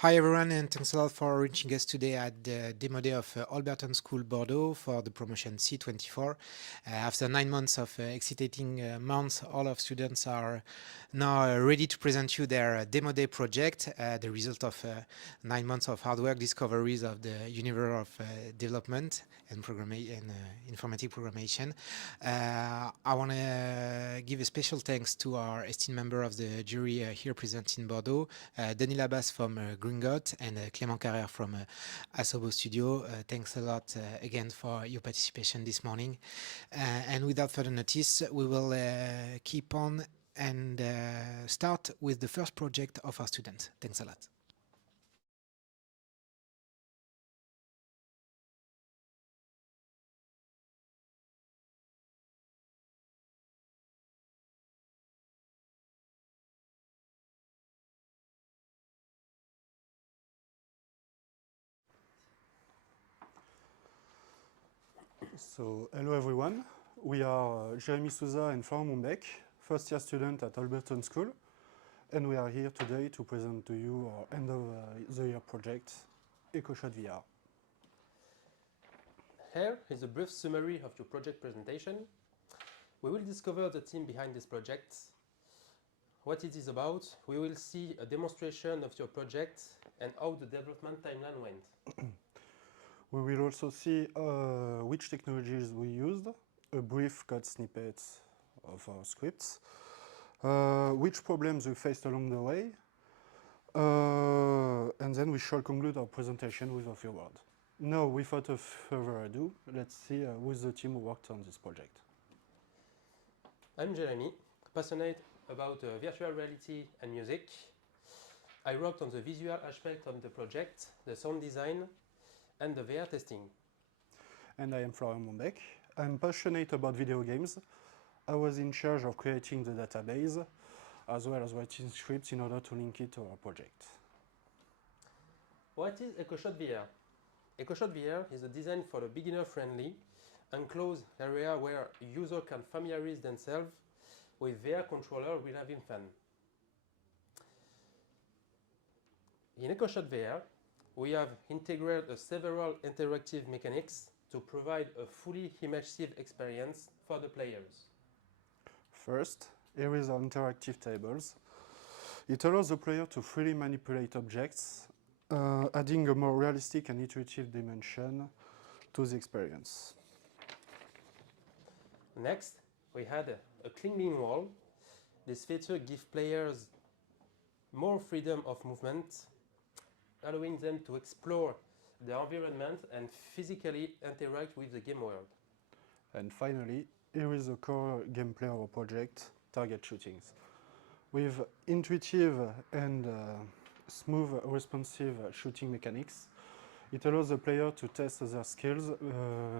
Hi everyone, and thanks a lot for reaching us today at the demo day of Alberton School Bordeaux for the promotion C24. After 9 months of exciting months, all of students are now ready to present you their demo day project, the result of 9 months of hard work, discoveries of the universe of development and informatic programmation. I want to give a special thanks to our esteemed member of the jury here present in Bordeaux, Denis Labas from Gringot and Clément Carrère from Asobo Studio. Thanks a lot again for your participation this morning. And without further notice, we will keep on and start with the first project of our students. Thanks a lot. So, hello everyone. We are Jérémy Souza and Florent Mombec, first year student at Alberton School, and we are here today to present to you our end of the year project, EcoShot VR. Here is a brief summary of your project presentation. We will discover the team behind this project, what it is about. We will see a demonstration of your project and how the development timeline went. We will also see which technologies we used, a brief code snippet of our scripts, which problems we faced along the way, and then we shall conclude our presentation with a few words. Now, without further ado, let's see who is the team who worked on this project. I'm Jérémy, passionate about virtual reality and music. I worked on the visual aspect of the project, the sound design, and the VR testing. And I am Florent Mombec. I'm passionate about video games. I was in charge of creating the database, as well as writing scripts in order to link it to our project. What is EcoShot VR? EcoShot VR is a design for a beginner-friendly, enclosed area where users can familiarize themselves with VR controller while having fun. In EcoShot VR, we have integrated several interactive mechanics to provide a fully immersive experience for the players. First, here is our interactive tables. It allows the player to freely manipulate objects, adding a more realistic and intuitive dimension to the experience. Next, we had a climbing wall. This feature gives players more freedom of movement, allowing them to explore the environment and physically interact with the game world. And finally, here is the core gameplay of our project, target shootings. With intuitive and smooth, responsive shooting mechanics, it allows the player to test their skills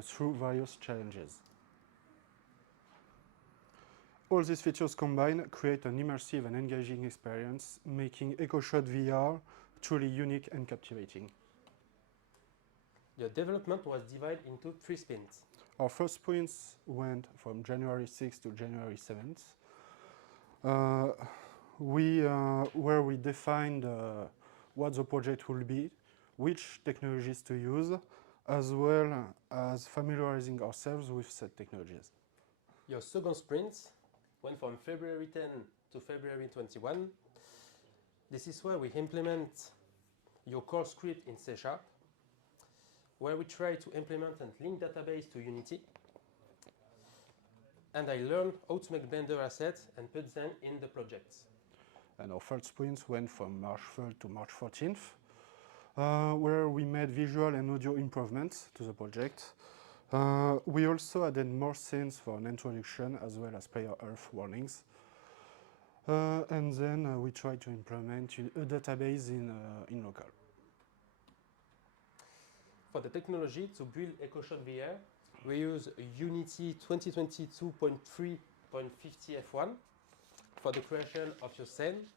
through various challenges. All these features combined create an immersive and engaging experience, making EcoShot VR truly unique and captivating. The development was divided into 3 sprints. Our first sprints went from January 6th to January 7th, where we defined what the project will be, which technologies to use, as well as familiarizing ourselves with said technologies. Your second sprint went from February 10 to February 21. This is where we implement your core script in C#, where we try to implement and link database to Unity. And I learned how to make Blender assets and put them in the projects. And our third sprint went from March 3rd to March 14th, where we made visual and audio improvements to the project. We also added more scenes for an introduction as well as player health warnings. And then we tried to implement a database in local. For the technology to build EcoShot VR, we use Unity 2022.3.50 F1 for the creation of your scene,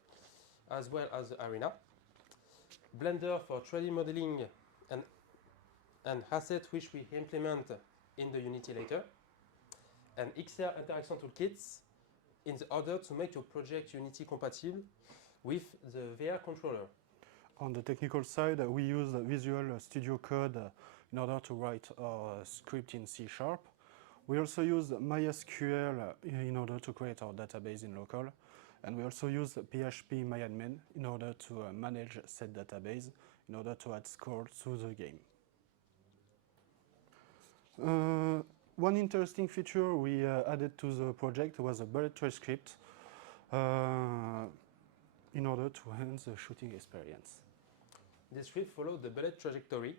as well as the arena. Blender for 3D modeling and assets which we implement in the Unity later. And XR interaction toolkits in order to make your project Unity compatible with the VR controller. On the technical side, we use Visual Studio Code in order to write our script in C#. We also use MySQL in order to create our database in local. And we also use PHP-MyAdmin in order to manage said database, in order to add scores to the game. One interesting feature we added to the project was a bullet trail script in order to enhance the shooting experience. This script followed the bullet trajectory,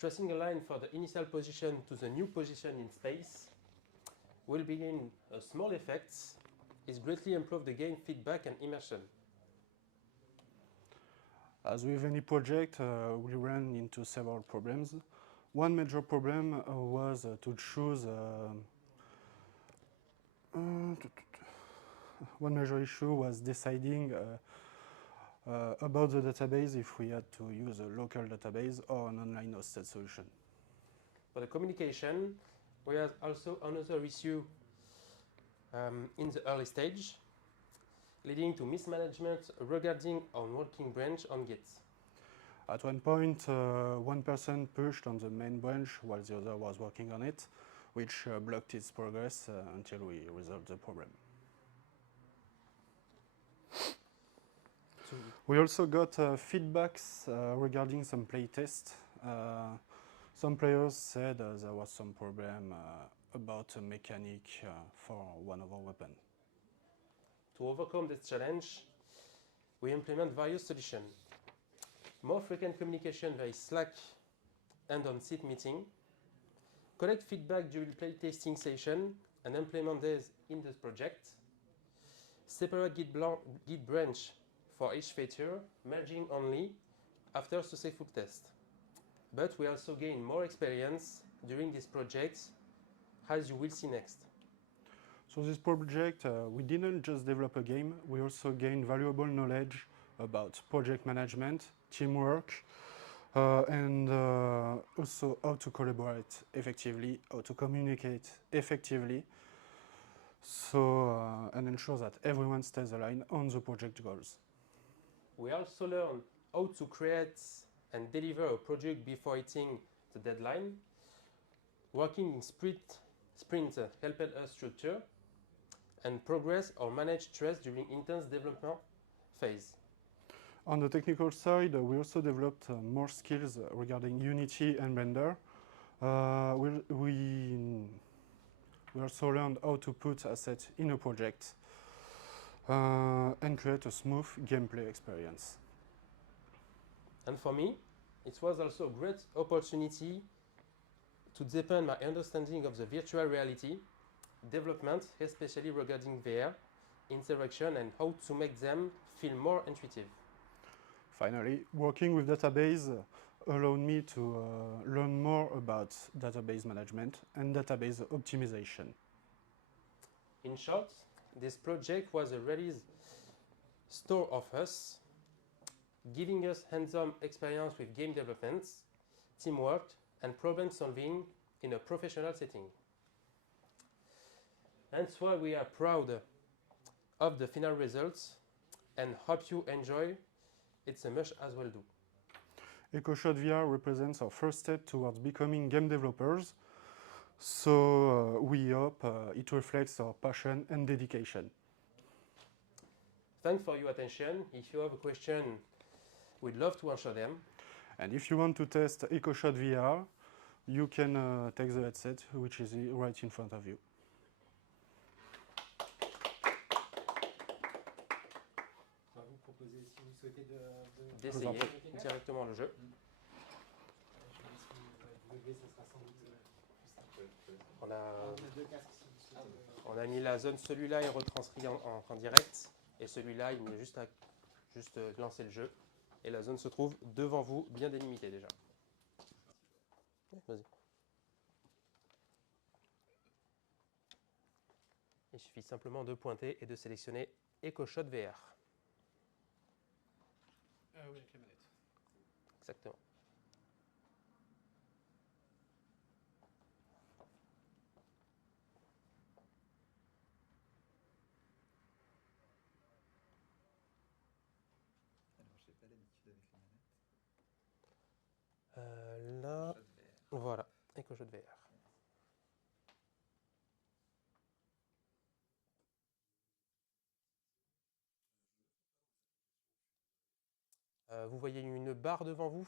tracing a line for the initial position to the new position in space will begin a small effects is greatly improve the game feedback and immersion. As with any project, we ran into several problems. One major problem was to choose one major issue was deciding about the database if we had to use a local database or an online hosted solution. For the communication, we have also another issue in the early stage, leading to mismanagement regarding our working branch on Git. At one point, one person pushed on the main branch while the other was working on it, which blocked its progress until we resolved the problem. We also got feedbacks regarding some playtests. Some players said there was some problem about a mechanic for one of our weapons. To overcome this challenge, we implement various solutions. More frequent communication via Slack and on-site meeting, collect feedback during playtesting session and implement this in the project, separate Git branch for each feature, merging only after successful test. But we also gain more experience during this project, as you will see next. So this project, we didn't just develop a game, we also gained valuable knowledge about project management, teamwork, and also how to collaborate effectively, how to communicate effectively, so and ensure that everyone stays aligned on the project goals. We also learn how to create and deliver a project before hitting the deadline. Working in sprint helped us structure and progress or manage stress during intense development phase. On the technical side, we also developed more skills regarding Unity and Blender. We also learned how to put assets in a project and create a smooth gameplay experience. And for me, it was also a great opportunity to deepen my understanding of the virtual reality development, especially regarding VR, interaction, and how to make them feel more intuitive. Finally, working with database allowed me to learn more about database management and database optimization. In short, this project was a release store of us, giving us hands-on experience with game development, teamwork, and problem solving in a professional setting. That's why we are proud of the final results and hope you enjoy it so much as well do. EcoShot VR represents our first step towards becoming game developers, so we hope it reflects our passion and dedication. Thanks for your attention. If you have a question, we'd love to answer them. And if you want to test EcoShot VR, you can take the headset, which is right in front of you. Vous proposez, si vous souhaitez, D'essayer directement le jeu. Je laisse vous lever, ça sera sans doute plus simple. On a, On a deux casques si vous souhaitez. on a mis la zone, celui-là est retranscrit en direct et celui-là il est juste à lancer le jeu et la zone se trouve devant vous, bien délimitée déjà. Ouais, vas-y. Il suffit simplement de pointer et de sélectionner EcoShot VR. Oui, avec la manette. Exactement. Alors, j'ai pas l'habitude avec éco-shot VR. Vous voyez une barre devant vous.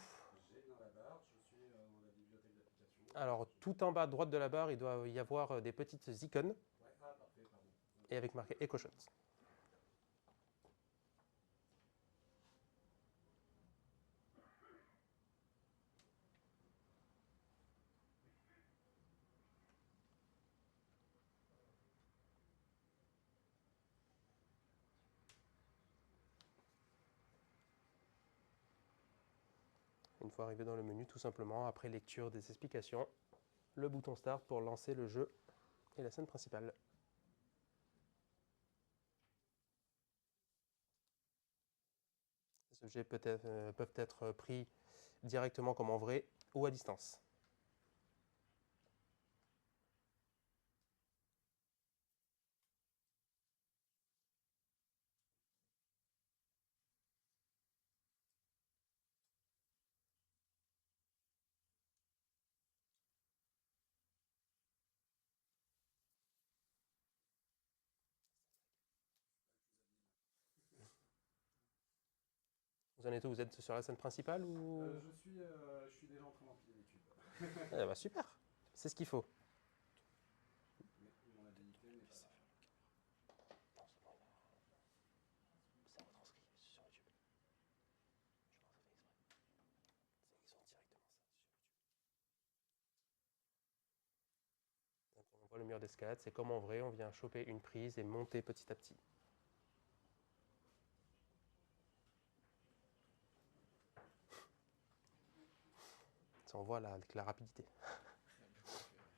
J'ai dans la barre, je suis dans la bibliothèque d'application. Alors, tout en bas à droite de la barre, il doit y avoir des petites icônes Ouais, ah, parfait, pardon. et avec marqué éco-shot. Une fois arrivé dans le menu, tout simplement, après lecture des explications, le bouton Start pour lancer le jeu et la scène principale. Les objets peuvent être pris directement comme en vrai ou à distance. Vous en êtes où? Vous êtes sur la scène principale ou... Je suis déjà en train d'empiler les tubes. Eh ben, super, c'est ce qu'il faut. Mais mon habilité n'est pas là. C'est retranscrit sur YouTube. Je pense que c'est fait exprès. Ils ont directement ça sur YouTube. Donc on voit le mur d'escalade, c'est comme en vrai, on vient choper une prise et monter petit à petit. Ça, on voit là, avec la rapidité. La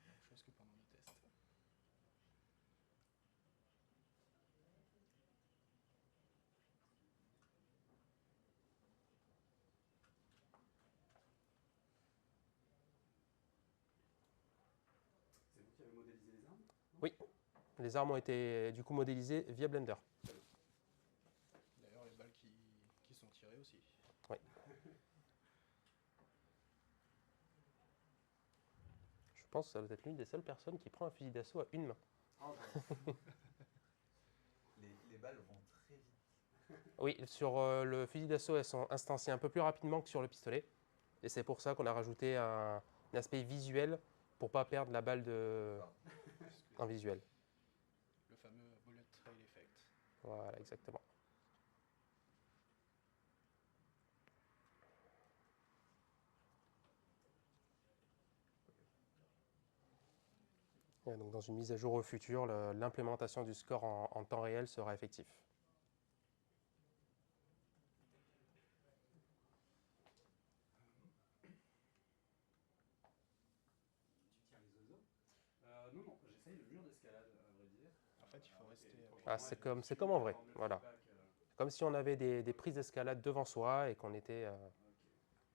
même chose que pendant le test. C'est vous qui avez modélisé les armes? Oui, les armes ont été du coup modélisées via Blender. D'ailleurs, les balles qui sont tirées aussi. Oui. Je pense que ça doit être l'une des seules personnes qui prend un fusil d'assaut à une main. Ah, bah. Les balles vont très vite. Oui, sur le fusil d'assaut, elles sont instanciées un peu plus rapidement que sur le pistolet. Et c'est pour ça qu'on a rajouté un aspect visuel pour pas perdre la balle en visuel. Le fameux bullet trail effect. Voilà, exactement. Et donc dans une mise à jour au futur, l'implémentation du score en temps réel sera effectif. Tu tiens les oiseaux? Non, non, j'essaye le mur d'escalade, à vrai dire. En fait, il faut rester. Ah, c'est comme en vrai, voilà. Comme si on avait des prises d'escalade devant soi et qu'on était... Ok.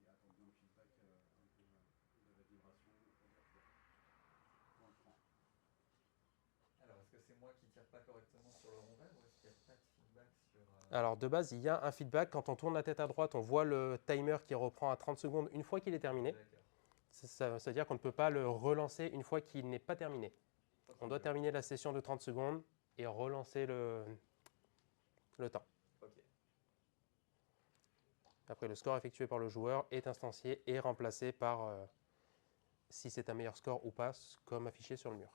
Et attends bien le feedback un peu de la vibration. On le prend. Alors, est-ce que c'est moi qui tire pas correctement sur le rond vert ou est-ce qu'il n'y a pas de feedback sur... Alors de base, il y a un feedback. Quand on tourne la tête à droite, on voit le timer qui reprend à 30 secondes une fois qu'il est terminé. D'accord. Ça veut dire qu'on ne peut pas le relancer une fois qu'il n'est pas terminé. Ok, On doit terminer la session de 30 secondes et relancer le temps. Ok. Après, le score effectué par le joueur est instancié et remplacé par, si c'est un meilleur score ou pas, comme affiché sur le mur.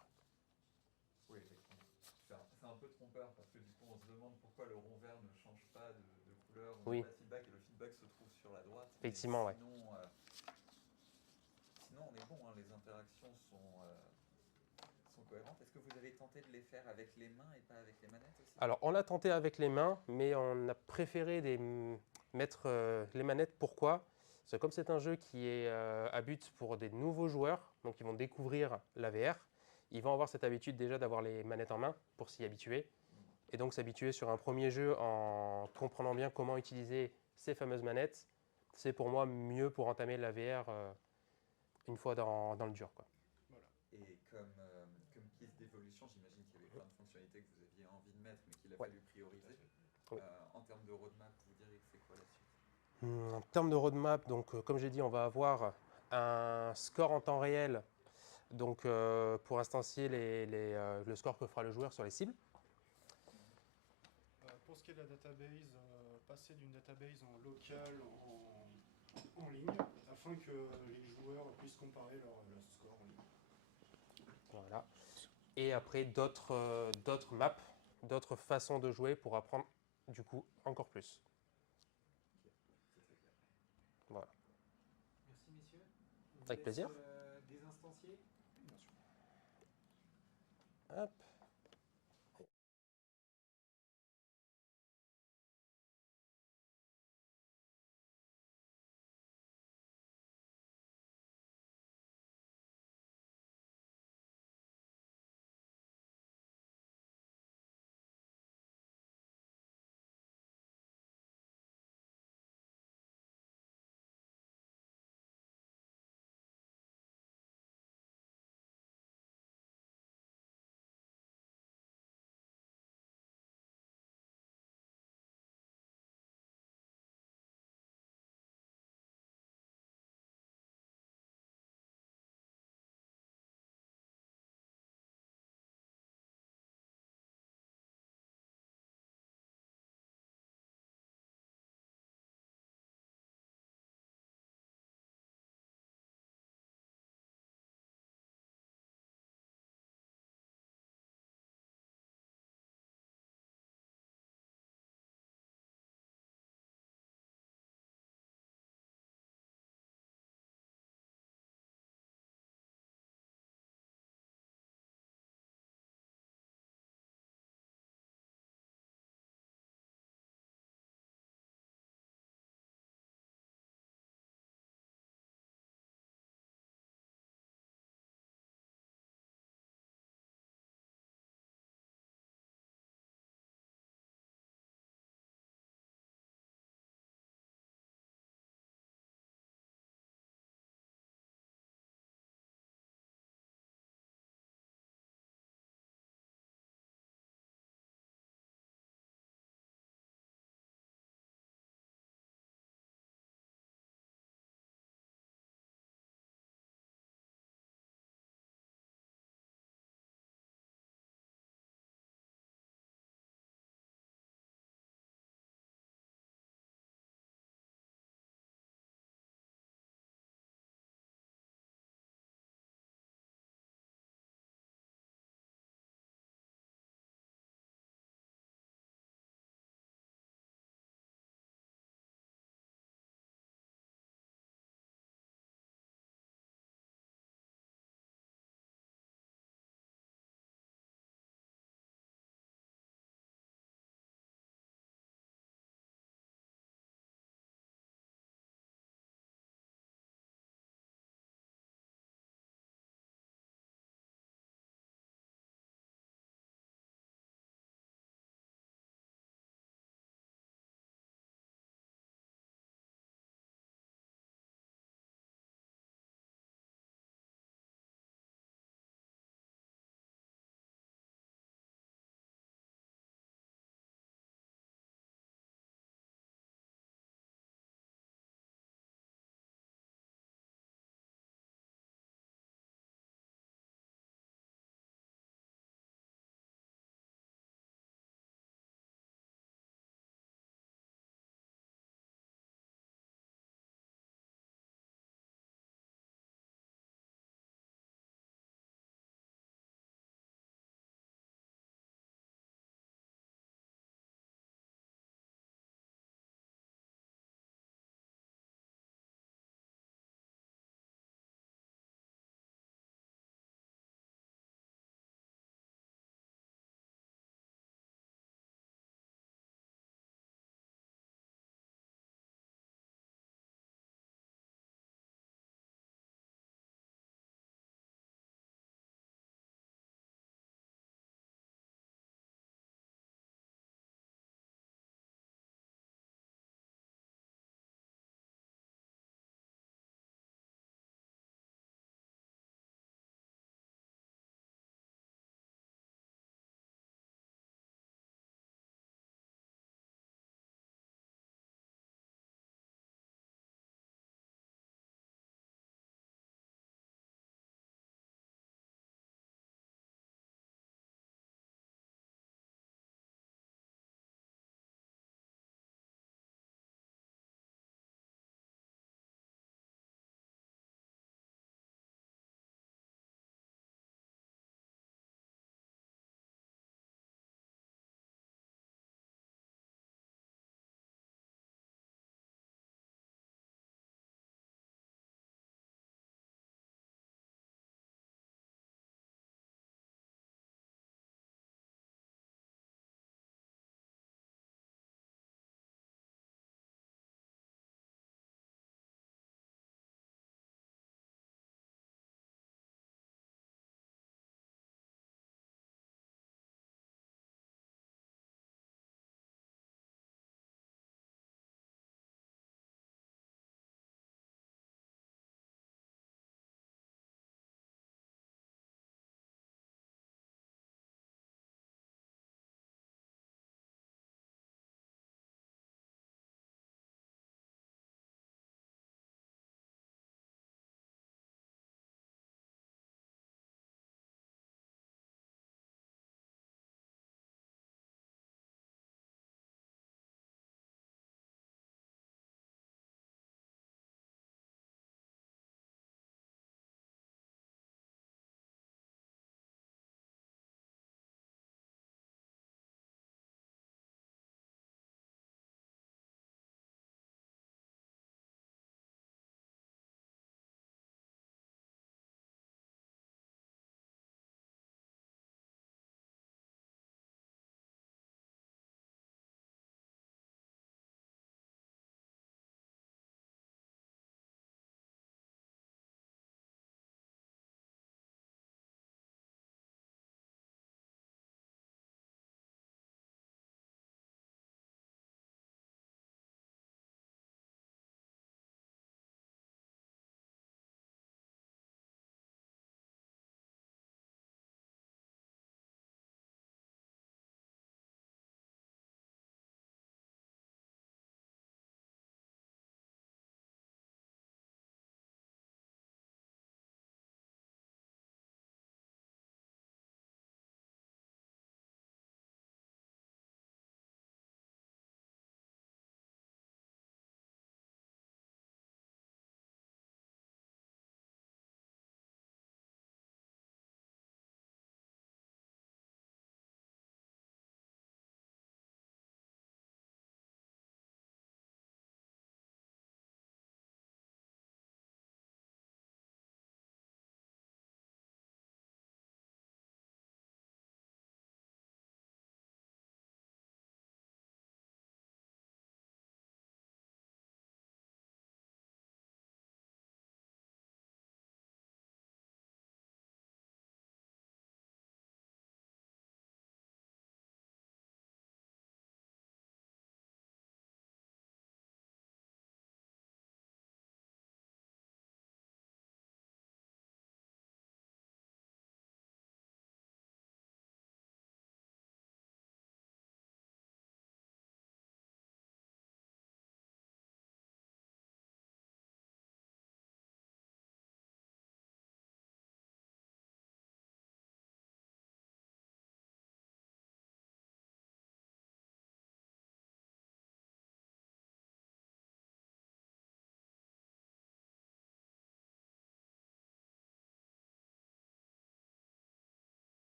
Oui, effectivement. C'est un peu trompeur parce que du coup, on se demande pourquoi le rond vert ne change pas de couleur. On Oui. n'a pas de feedback et le feedback se trouve sur la droite. Mais Effectivement, ouais. Sinon, on est bon, hein, les interactions sont cohérentes. Est-ce que vous avez tenté de les faire avec les mains et pas avec les manettes aussi? Alors, on l'a tenté avec les mains, mais on a préféré mettre les manettes. Pourquoi? Parce que comme c'est un jeu qui est à but pour des nouveaux joueurs, donc ils vont découvrir la VR, ils vont avoir cette habitude déjà d'avoir les manettes en main pour s'y habituer. Et donc s'habituer sur un premier jeu en comprenant bien comment utiliser ces fameuses manettes, c'est pour moi mieux pour entamer la VR une fois dans le dur, quoi. Voilà. Et comme piste d'évolution, j'imagine qu'il y avait plein de fonctionnalités que vous aviez envie de mettre mais qu'il a Ouais. fallu prioriser. Oui. En termes de roadmap, vous diriez que c'est quoi la suite? En termes de roadmap, donc, comme j'ai dit, on va avoir un score en temps réel Donc, pour instancier le score que fera le joueur sur les cibles. Pour ce qui est de la database, passer d'une database en local en ligne, afin que les joueurs puissent comparer leur score en ligne. Voilà. Et après, d'autres maps, d'autres façons de jouer pour apprendre, du coup, encore plus. Voilà. Merci messieurs. Avec plaisir. Désinstancier. Hop.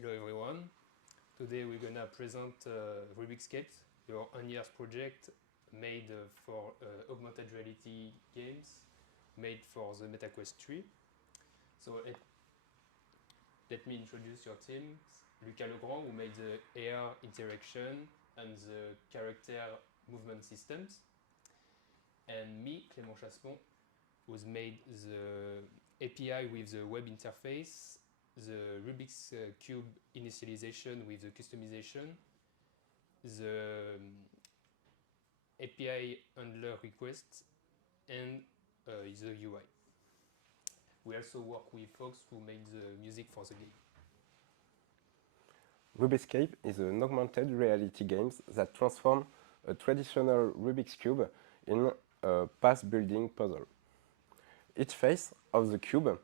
Hello everyone. Today we're gonna present Rubik's Cube, your on-years project made for augmented reality games, made for the MetaQuest 3. So let me introduce your team. Lucas Legrand, who made the AR interaction and the character movement systems. And me, Clément Chaspon, who's made the API with the web interface, the Rubik's Cube initialization with the customization, the API handler requests, and the UI. We also work with folks who made the music for the game. Rubik's Cube is an augmented reality game that transforms a traditional Rubik's Cube in a path-building puzzle. Each face of the cube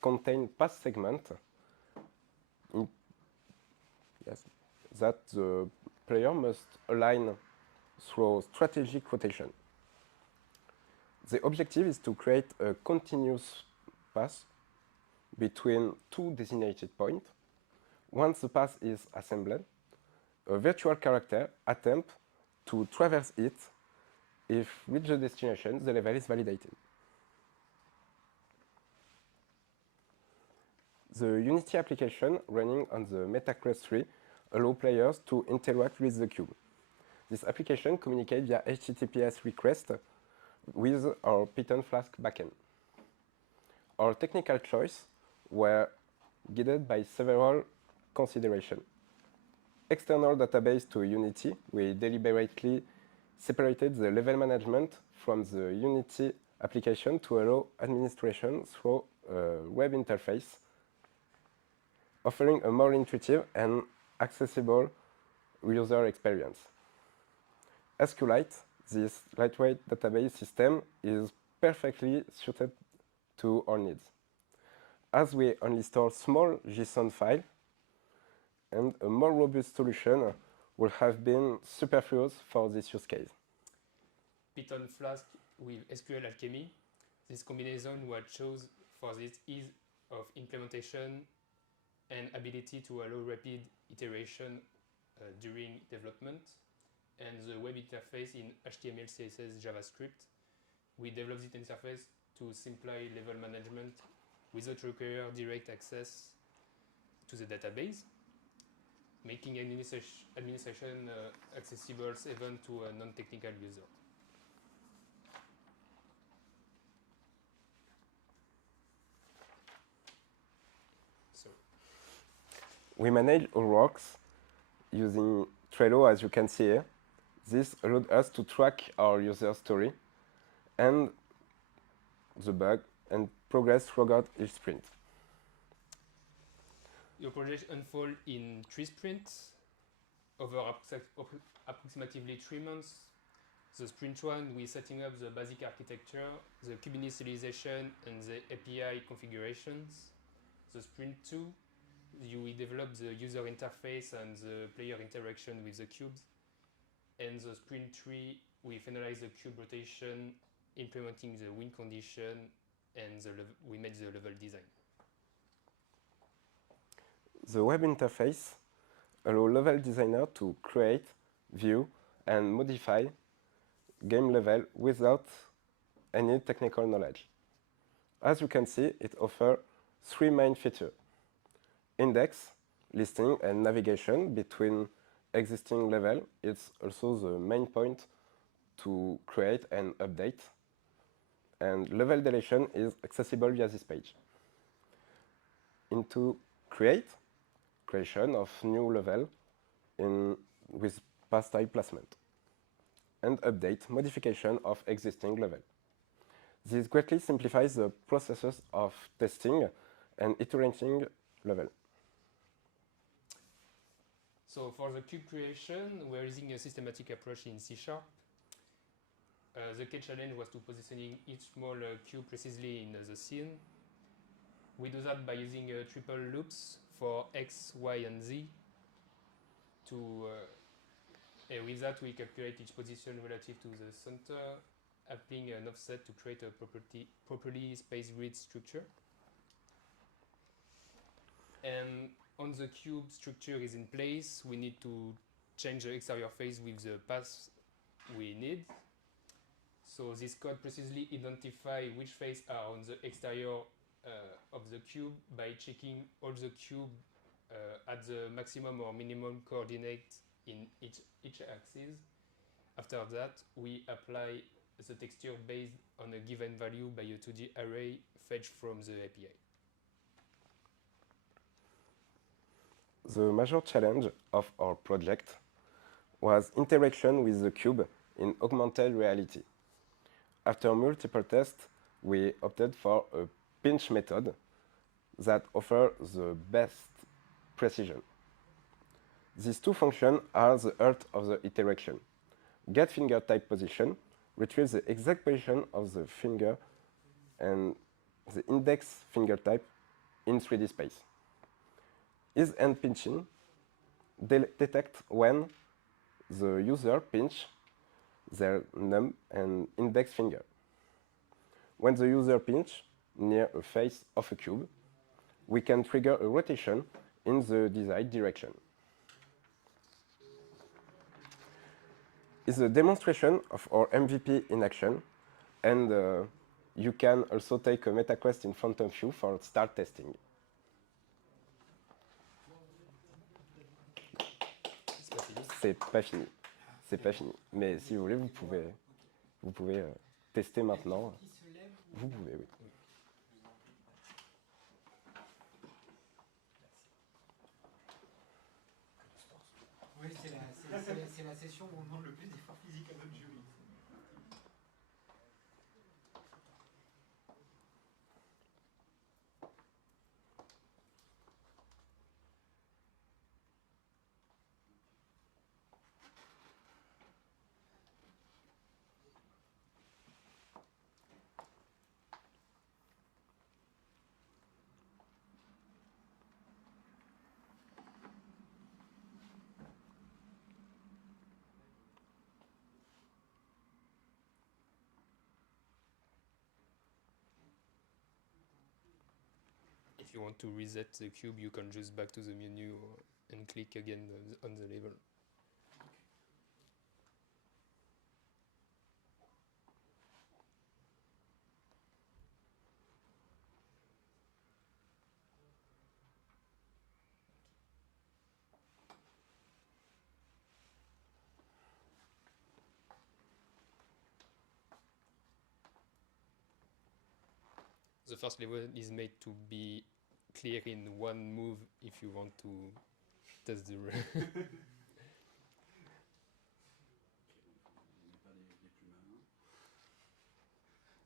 contains path segments that the player must align through strategic rotation. The objective is to create a continuous path between two designated points. Once the path is assembled, a virtual character attempts to traverse it. If reach the destination, the level is validated. The Unity application running on the MetaQuest 3 allows players to interact with the cube. This application communicates via HTTPS request with our Python Flask backend. Our technical choices were guided by several considerations. External database to Unity, we deliberately separated the level management from the Unity application to allow administration through a web interface, offering a more intuitive and accessible user experience. SQLite, this lightweight database system, is perfectly suited to our needs, as we only store small JSON files, and a more robust solution would have been superfluous for this use case. Python Flask with SQL Alchemy. This combination was chosen for this ease of implementation and ability to allow rapid iteration during development, and the web interface in HTML, CSS, JavaScript. We developed this interface to simplify level management without require direct access to the database, making administration accessible even to a non-technical user. So, We manage our works using Trello, as you can see here. This allowed us to track our user story and the bug and progress throughout each sprint. your project unfold in 3 sprints over approximately 3 months. The sprint 1, we're setting up the basic architecture, the cube initialization, and the API configurations. The sprint 2, we develop the user interface and the player interaction with the cubes. And the sprint 3, we finalize the cube rotation, implementing the win condition, and we made the level design. The web interface allows level designer to create, view, and modify game level without any technical knowledge. As you can see, it offers 3 main features: index, listing, and navigation between existing level. It's also the main point to create and update. And level deletion is accessible via this page. Into creation of new level with path type placement, and update, modification of existing level. This greatly simplifies the processes of testing and iterating level. So for the cube creation, we're using a systematic approach in C#. The key challenge was to positioning each small cube precisely in the scene. We do that by using triple loops for X, Y, and Z. With that, we calculate each position relative to the center, applying an offset to create a properly spaced grid structure. And once the cube structure is in place, we need to change the exterior face with the path we need. So this code precisely identifies which face are on the exterior of the cube by checking all the cube at the maximum or minimum coordinate in each axis. After that, we apply the texture based on a given value by a 2D array fetched from the API. The major challenge of our project was interaction with the cube in augmented reality. After multiple tests, we opted for a pinch method that offers the best precision. These two functions are the heart of the interaction. Get finger type position retrieves the exact position of the finger and the index finger type in 3D space. Is hand pinching detect when the user pinch their thumb and index finger. When the user pinch near a face of a cube, we can trigger a rotation in the desired direction. It's a demonstration of our MVP in action, and you can also take a MetaQuest in front of you for start testing. C'est pas fini. C'est pas fini. Mais si vous voulez, vous pouvez tester maintenant. Vous pouvez, oui. Oui, c'est la session où on demande le plus d'efforts physiques à notre jury. If you want to reset the cube, you can just back to the menu and click again on the level. The first level is made to be clear in one move if you want to test the On n'est pas les plus malins.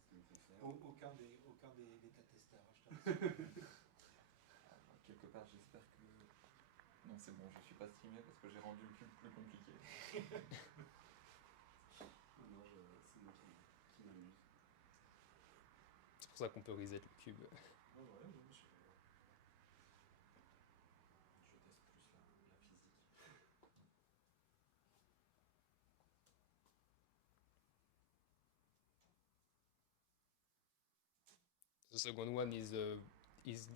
Ce qui me fait faire. Aucun des bêta-testeurs, je te rassure. Quelque part, j'espère que... Non, c'est bon, je suis pas streamé parce que j'ai rendu le cube plus compliqué. Non, c'est moi qui m'amuse. C'est pour ça qu'on peut reset le cube. Ouais, je teste plus la physique. The second one is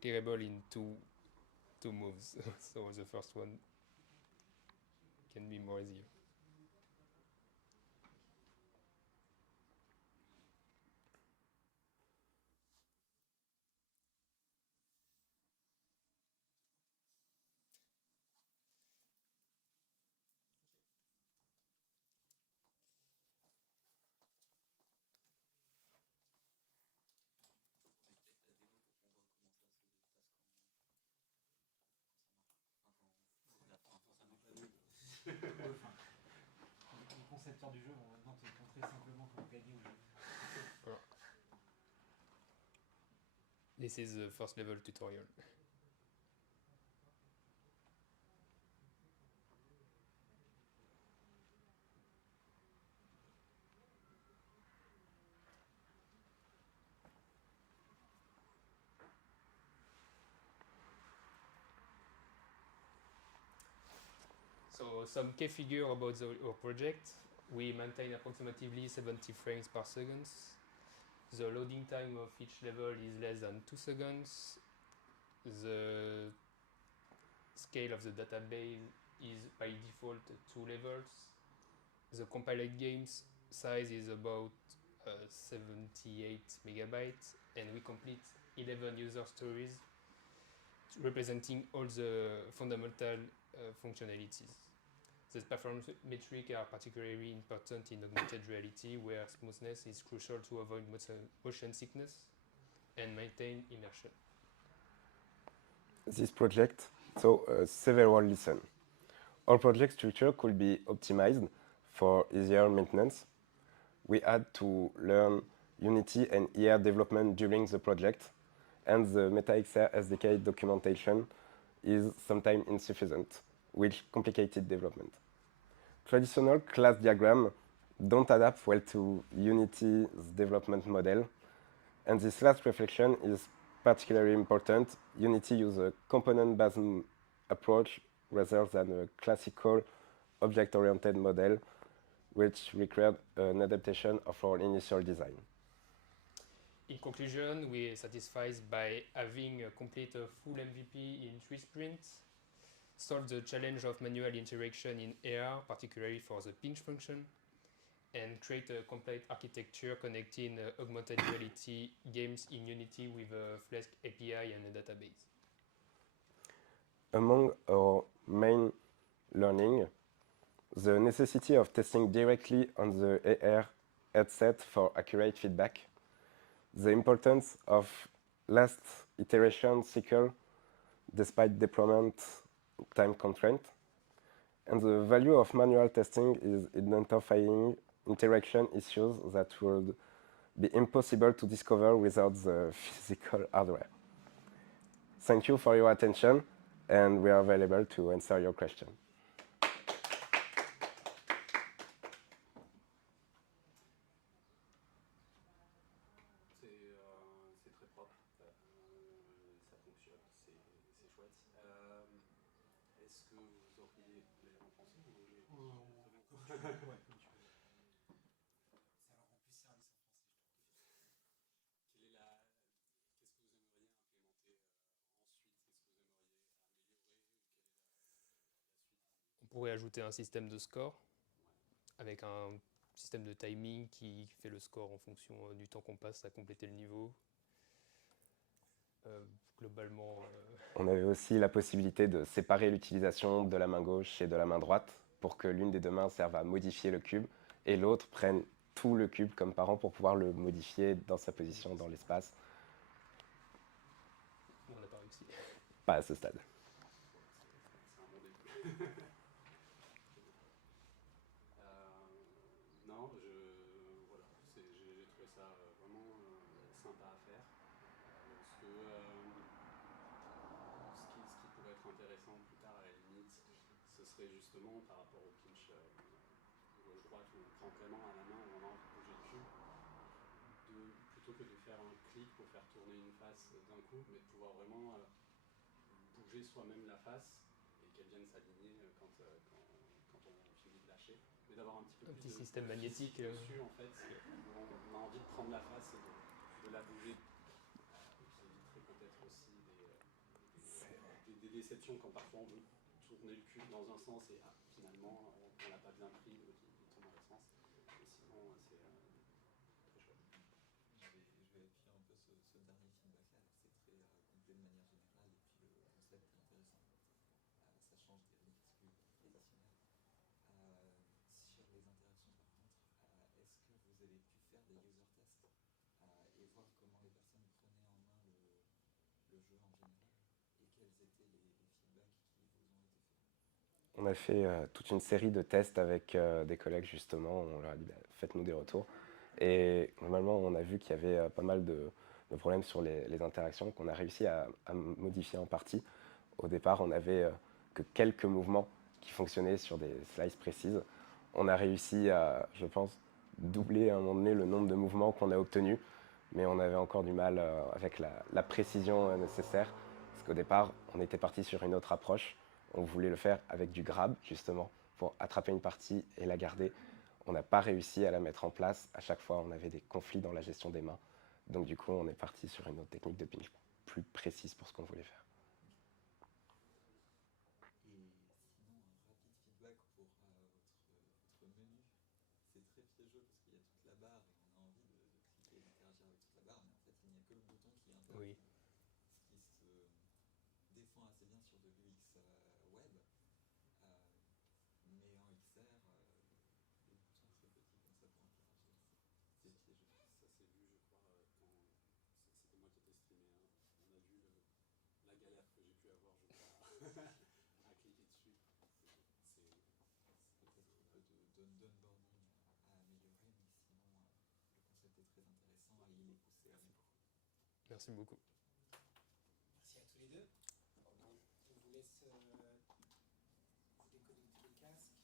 clearable in two moves. So the first one can be more easier. Les concepteurs du jeu vont maintenant te montrer simplement comment gagner au jeu. This is the first level tutorial. So some key figure about our project. We maintain approximately 70 frames per second. The loading time of each level is less than 2 seconds. the scale of the database is by default 2 levels. The compiled game's size is about 78 megabytes, and we complete 11 user stories representing all the fundamental functionalities. The performance metrics are particularly important in augmented reality, where smoothness is crucial to avoid motion sickness and maintain immersion. This project saw several lessons. Our project structure could be optimized for easier maintenance. We had to learn Unity and ER development during the project, and the MetaXR SDK documentation is sometimes insufficient, which complicated development. Traditional class diagrams don't adapt well to Unity's development model, and this last reflection is particularly important. Unity uses a component-based approach rather than a classical object-oriented model, which required an adaptation of our initial design. In conclusion, we are satisfied by having complete a full MVP in 3 sprints, solve the challenge of manual interaction in AR, particularly for the pinch function, and create a complete architecture connecting augmented reality games in Unity with a Flask API and a database. Among our main learning, the necessity of testing directly on the AR headset for accurate feedback, the importance of last iteration cycle despite deployment time constraint, and the value of manual testing is identifying interaction issues that would be impossible to discover without the physical hardware. Thank you for your attention, and we are available to answer your question. C'est très propre, ça fonctionne, c'est chouette. Est-ce que vous auriez en français ou en anglais? Ouais, comme tu veux. Ça leur rend plus service en français, je trouve. Qu'est-ce que vous aimeriez implémenter ensuite? Qu'est-ce que vous aimeriez améliorer ou quelle est la suite? On pourrait ajouter un système de score avec un système de timing qui fait le score en fonction du temps qu'on passe à compléter le niveau. Globalement... On avait aussi la possibilité de séparer l'utilisation de la main gauche et de la main droite pour que l'une des deux mains serve à modifier le cube et l'autre prenne tout le cube comme parent pour pouvoir le modifier dans sa position dans l'espace. On n'a pas réussi. Pas à ce stade. C'est un bon début. Non, voilà, j'ai trouvé ça vraiment sympa à faire. Ce qui pourrait être intéressant plus tard à la limite, ce serait justement par rapport au pinch gauche-droite où on prend vraiment à la main et on a envie de bouger le cube, plutôt que de faire un clic pour faire tourner une face d'un coup, mais de pouvoir vraiment bouger soi-même la face et qu'elle vienne s'aligner quand on finit de lâcher. Mais d'avoir un petit peu plus de système magnétique dessus en fait, on a envie de prendre la face et de la bouger. Ça éviterait peut-être aussi des déceptions quand parfois on veut tourner le cube dans un sens et finalement on l'a pas bien pris, il tombe dans l'autre sens. Et sinon c'est très chouette. Je vais appuyer un peu ce dernier feedback-là. C'est très complet de manière générale et puis le concept est intéressant. Ça change des remixes plus traditionnels. Sur les interactions par contre, est-ce que vous avez pu faire des user tests et voir comment les personnes prenaient en main le jeu en général et quels étaient les feedbacks qui vous ont été faits? On a fait toute une série de tests avec des collègues justement, on leur a dit faites-nous des retours. Et normalement on a vu qu'il y avait pas mal de problèmes sur les interactions qu'on a réussi à modifier en partie. Au départ on n'avait que quelques mouvements qui fonctionnaient sur des slices précises. On a réussi à, je pense, doubler à un moment donné le nombre de mouvements qu'on a obtenus, mais on avait encore du mal avec la précision nécessaire, parce qu'au départ on était parti sur une autre approche. On voulait le faire avec du grab, justement, pour attraper une partie et la garder. On n'a pas réussi à la mettre en place. À chaque fois, on avait des conflits dans la gestion des mains. Donc du coup, on est parti sur une autre technique de pinch plus précise pour ce qu'on voulait faire. Merci beaucoup. Merci à tous les deux. On vous laisse vous déconnecter les casques.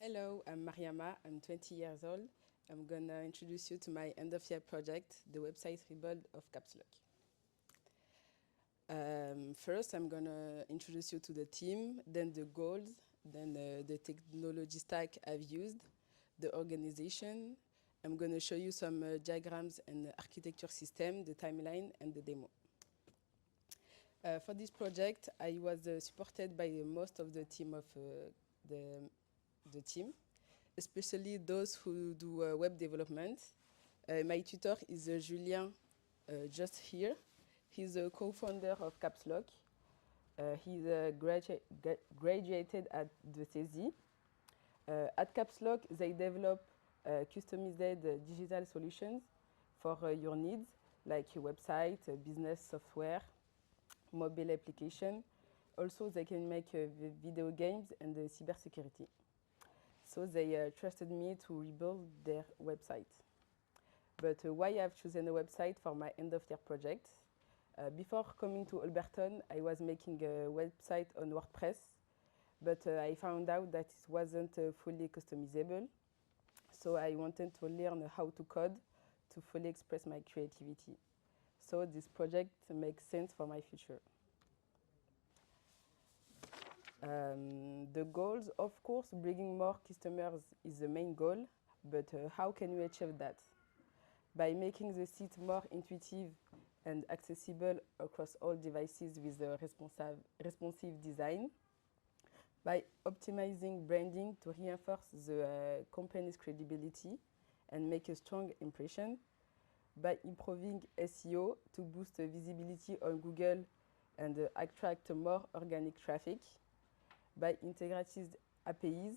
Hello, I'm Mariama. I'm 20 years old. I'm gonna introduce you to my end-of-year project, the website rebuild of Caps Lock. First, I'm gonna introduce you to the team, then the goals, then the technology stack I've used, the organization. I'm gonna show you some diagrams and architecture system, the timeline, and the demo. For this project, I was supported by most of the team of the team, especially those who do web development. My tutor is Julien, just here. He's a co-founder of Caps Lock. He's graduated at the CESI. At Caps Lock, they develop customized digital solutions for your needs, like a website, business software, mobile application. Also, they can make video games and cybersecurity. So they trusted me to rebuild their website. But why I've chosen a website for my end-of-year project? Before coming to Alberton, I was making a website on WordPress, but I found out that it wasn't fully customizable. So I wanted to learn how to code to fully express my creativity. So this project makes sense for my future. The goals, of course, bringing more customers is the main goal, but how can we achieve that? By making the site more intuitive and accessible across all devices with a responsive design, by optimizing branding to reinforce the company's credibility and make a strong impression, by improving SEO to boost visibility on Google and attract more organic traffic, by integrated APIs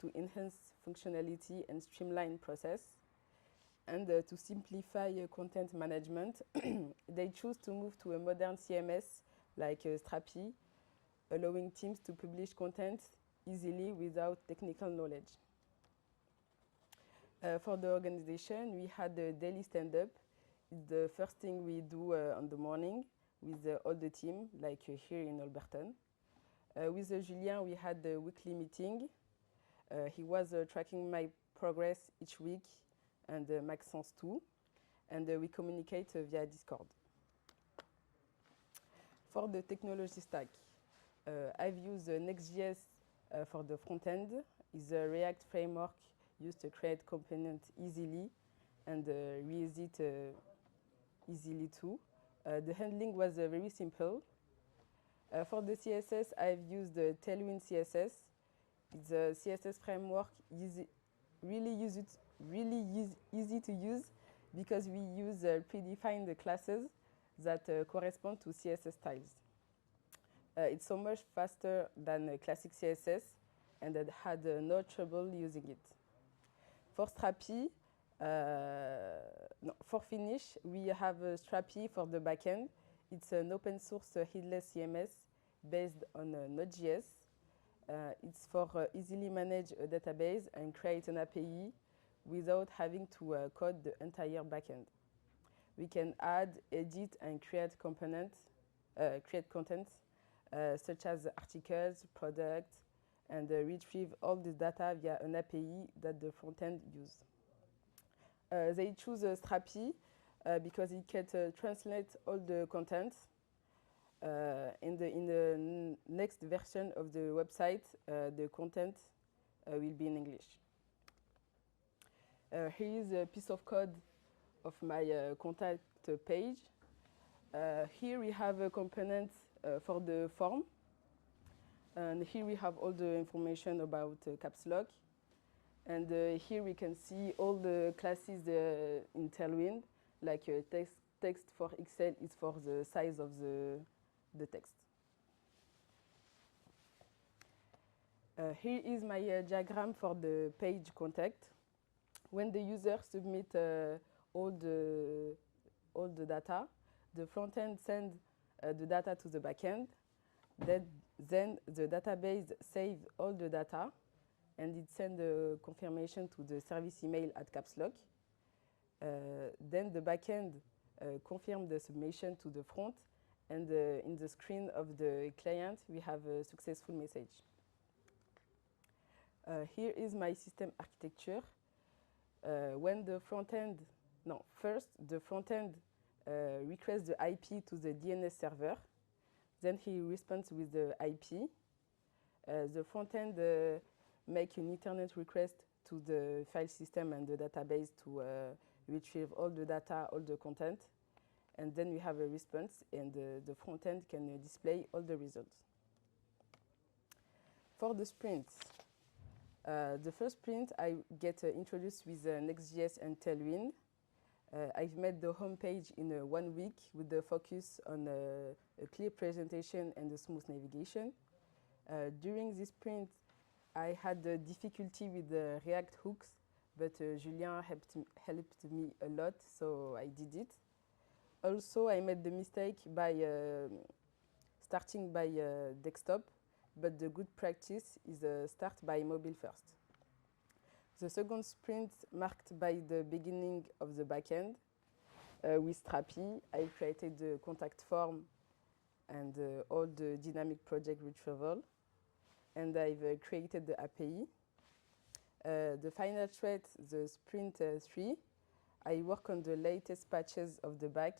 to enhance functionality and streamline process, and to simplify content management, they choose to move to a modern CMS like Strapi, allowing teams to publish content easily without technical knowledge. For the organization, we had a daily stand-up. It's the first thing we do on the morning with all the team, like here in Alberton. With Julien, we had a weekly meeting. He was tracking my progress each week, and Maxence too, and we communicate via Discord. For the technology stack, I've used Next.js for the front end. It's a React framework used to create components easily and reuse it easily too. The handling was very simple. For the CSS, I've used the Tailwind CSS. It's a CSS framework really easy to use because we use predefined classes that correspond to CSS styles. It's so much faster than classic CSS, and I had no trouble using it. For Strapi, for Finish, we have Strapi for the backend. It's an open source headless CMS based on Node.js. It's for easily manage a database and create an API without having to code the entire backend. We can add, edit, and create content, such as articles, products, and retrieve all this data via an API that the frontend use. They choose Strapi because it can translate all the content. In the next version of the website, the content will be in English. Here is a piece of code of my contact page. Here we have a component for the form. And here we have all the information about Caps Lock. And here we can see all the classes in Tailwind, like text for Excel is for the size of the text. Here is my diagram for the page contact. When the user submits all the data, the front end sends the data to the backend. Then the database saves all the data, and it sends a confirmation to the service email at Caps Lock. Then the backend confirms the submission to the front, and in the screen of the client, we have a successful message. Here is my system architecture. When the front end, first the front end requests the IP to the DNS server, then he responds with the IP. The front end make an Ethernet request to the file system and the database to retrieve all the data, all the content, and then we have a response, and the front end can display all the results. For the sprints, the first sprint I get introduced with Next.js and Tailwind. I've made the homepage in 1 week with the focus on a clear presentation and a smooth navigation. During this sprint, I had the difficulty with the React hooks, but Julien helped me a lot, so I did it. Also, I made the mistake by starting by desktop, but the good practice is start by mobile first. The second sprint marked by the beginning of the backend. With Strapi, I created the contact form and all the dynamic project retrieval, and I've created the API. The final thread, the sprint 3, I work on the latest patches of the back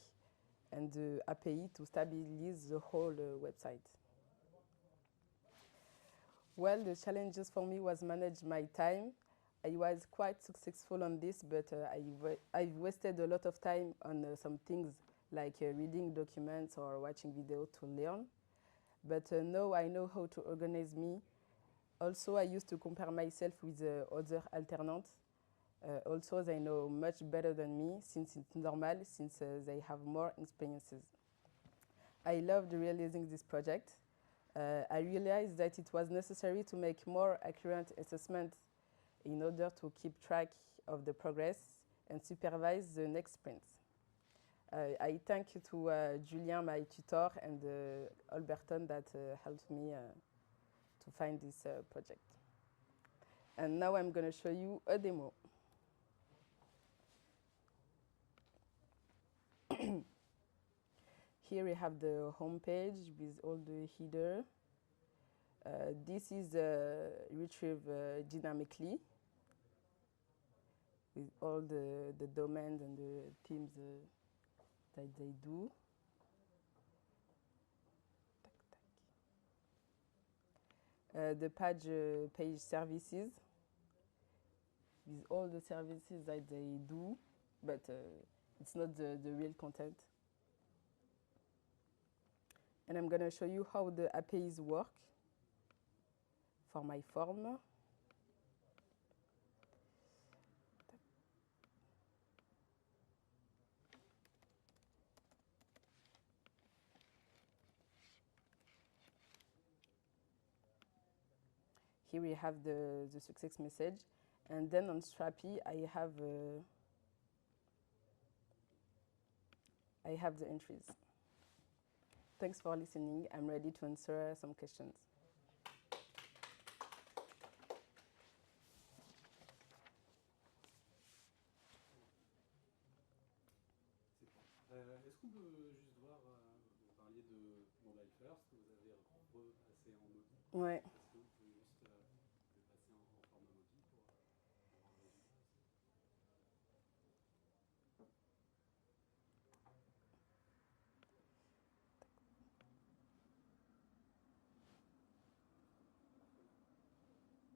and the API to stabilize the whole website. Well, the challenges for me was manage my time. I was quite successful on this, but I wasted a lot of time on some things like reading documents or watching videos to learn. But now I know how to organize me. Also, I used to compare myself with other alternants. Also, they know much better than me, since it's normal, since they have more experiences. I loved realizing this project. I realized that it was necessary to make more accurate assessments in order to keep track of the progress and supervise the next sprints. I thank to Julien, my tutor, and Alberton that helped me to find this project. And now I'm going to show you a demo. Here we have the home page with all the header. This is retrieved dynamically with all the domains and the themes that they do. The page services with all the services that they do, but it's not the real content. And I'm going to show you how the APIs work for my form. Here we have the success message, and then on Strapi I have the entries. Thanks for listening. I'm ready to answer some questions. Est-ce qu'on peut juste voir, vous parliez de mobile first, vous avez repassé en mobile. Ouais. Est-ce que vous pouvez juste passer en format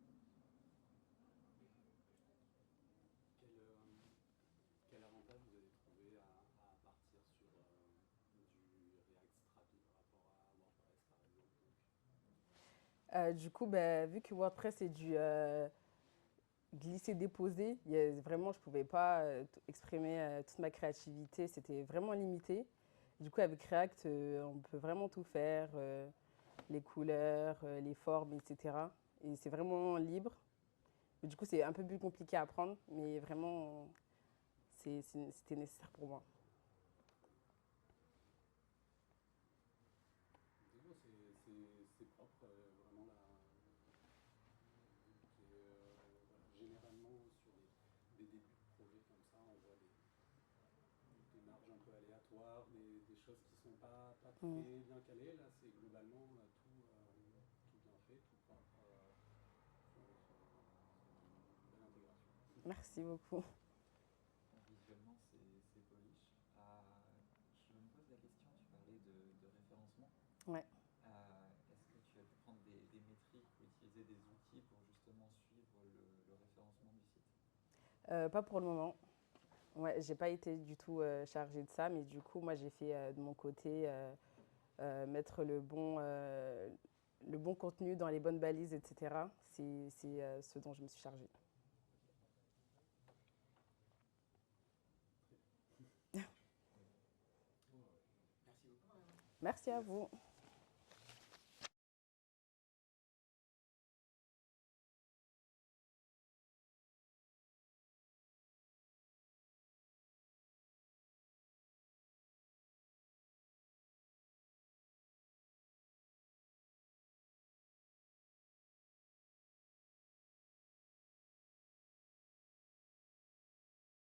mobile pour avoir un résultat aussi? Quel avantage vous avez trouvé à partir sur du React Strapi par rapport à WordPress par exemple? Du coup, vu que WordPress est du glisser-déposer, vraiment, je ne pouvais pas exprimer toute ma créativité. C'était vraiment limité. Du coup, avec React, on peut vraiment tout faire, les couleurs, les formes, etc. Et c'est vraiment libre. Mais du coup, c'est un peu plus compliqué à apprendre, mais vraiment, c'était nécessaire pour moi. C'est propre, vraiment généralement sur des débuts de projet comme ça, on voit des marges un peu aléatoires, des choses qui ne sont pas très bien calées. Là, c'est globalement tout bien fait, tout propre. Merci beaucoup. Visuellement, c'est polish. Je me pose la question, tu parlais de référencement. Ouais. Est-ce que tu as pu prendre des métriques ou utiliser des outils pour justement suivre le référencement du site? Pas pour le moment. Ouais, j'ai pas été du tout chargée de ça, mais du coup, moi, j'ai fait de mon côté mettre le bon contenu dans les bonnes balises, etc. C'est ce dont je me suis chargée. Merci beaucoup. Merci à vous.